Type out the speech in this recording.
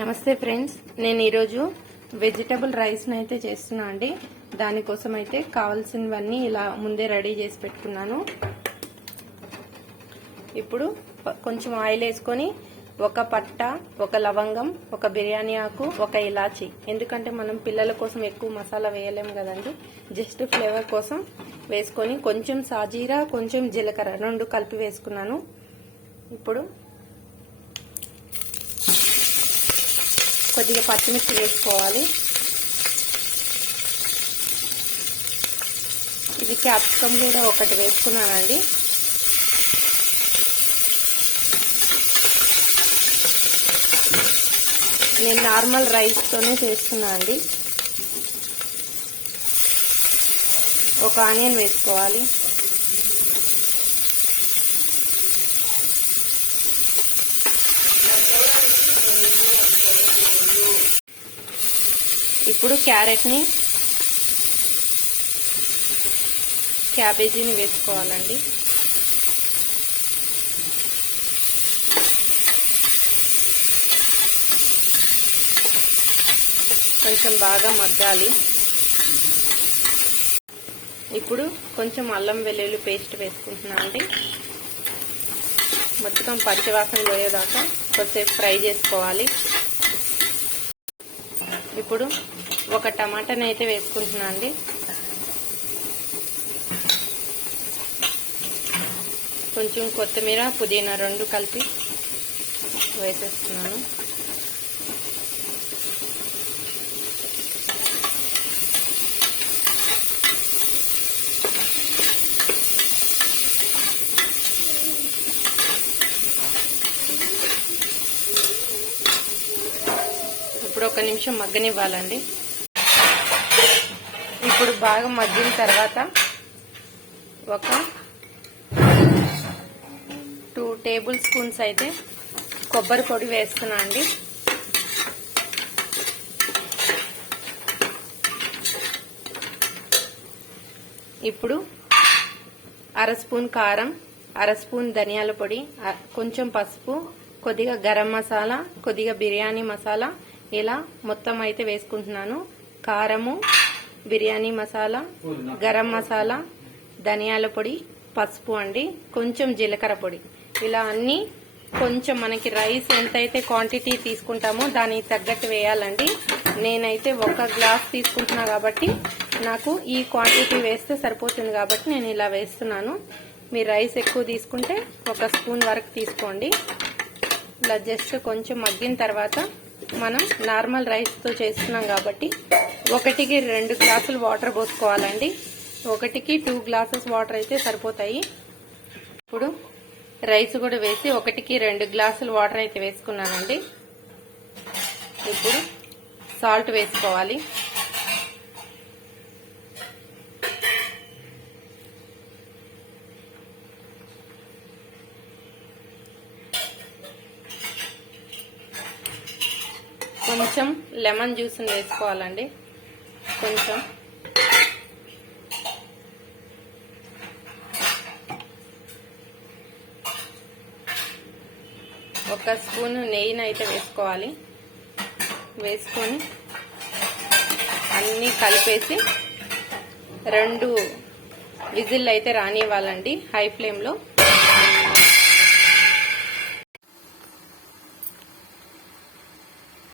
నమస్తే ఫ్రెండ్స్, నేను ఈరోజు వెజిటబుల్ రైస్ని అయితే చేస్తున్నా అండి. దానికోసం అయితే కావాల్సినవన్నీ ఇలా ముందే రెడీ చేసి పెట్టుకున్నాను. ఇప్పుడు కొంచెం ఆయిల్ వేసుకొని ఒక పట్ట, ఒక లవంగం, ఒక బిర్యానీ ఆకు, ఒక ఇలాచి. ఎందుకంటే మనం పిల్లల కోసం ఎక్కువ మసాలా వేయలేము కదండి, జస్ట్ ఫ్లేవర్ కోసం వేసుకొని కొంచెం సాజీరా, కొంచెం జీలకర్ర రెండు కలిపి వేసుకున్నాను. ఇప్పుడు కొద్దిగా పచ్చిమిర్చి వేసుకోవాలి. ఇది క్యాప్సికమ్ కూడా ఒకటి వేసుకున్నానండి. నేను నార్మల్ రైస్తోనే చేస్తున్నా అండి. ఒక ఆనియన్ వేసుకోవాలి. ఇప్పుడు క్యాబేజీని వేసుకోవాలండి. కొంచెం బాగా మగ్గాలి. ఇప్పుడు కొంచెం అల్లం వెల్లుల్లి పేస్ట్ వేసుకుంటున్నా అండి. మొత్తం పచ్చివాసన పోయేదాకా కొద్దిసేపు ఫ్రై చేసుకోవాలి. ఇప్పుడు ఒక టమాటాని అయితే వేసుకుంటున్నా అండి. కొంచెం కొత్తిమీర, పుదీనా రెండు కలిపి వేసేస్తున్నాను. ఇప్పుడు ఒక నిమిషం మగ్గనివ్వాలండి. ఇప్పుడు బాగా మగ్గిన తర్వాత ఒక 2 టేబుల్ స్పూన్స్ అయితే కొబ్బరి పొడి వేస్తున్నా అండి. ఇప్పుడు 1/2 స్పూన్ కారం, 1/2 స్పూన్ ధనియాల పొడి, కొంచెం పసుపు, కొద్దిగా గరం మసాలా, కొద్దిగా బిర్యానీ మసాలా ఇలా మొత్తం అయితే వేసుకుంటున్నాను. కారము, బిర్యానీ మసాలా, గరం మసాలా, ధనియాల పొడి, పసుపు అండి, కొంచెం జీలకర్ర పొడి, ఇలా అన్ని కొంచెం మనకి రైస్ ఎంతైతే క్వాంటిటీ తీసుకుంటామో దానికి తగ్గట్టు వేయాలండి. నేనైతే 1 గ్లాస్ తీసుకుంటున్నా కాబట్టి నాకు ఈ క్వాంటిటీ వేస్తే సరిపోతుంది కాబట్టి నేను ఇలా వేస్తున్నాను. మీరు రైస్ ఎక్కువ తీసుకుంటే 1 స్పూన్ వరకు తీసుకోండి. ఇలా జస్ట్ కొంచెం మగ్గిన తర్వాత మనం నార్మల్ రైస్తో చేస్తున్నాం కాబట్టి 1కి 2 గ్లాసులు వాటర్ పోసుకోవాలండి. 1కి 2 గ్లాసెస్ వాటర్ అయితే సరిపోతాయి. ఇప్పుడు రైస్ కూడా వేసి 1కి 2 గ్లాసులు వాటర్ అయితే వేసుకున్నానండి. ఇప్పుడు సాల్ట్ వేసుకోవాలి. కొంచెం లెమన్ జ్యూస్ని వేసుకోవాలండి. కొంచెం ఒక స్పూన్ నెయ్యిని అయితే వేసుకోవాలి. వేసుకొని అన్నీ కలిపేసి 2 విజిల్ అయితే రానివ్వాలండి హై ఫ్లేమ్లో.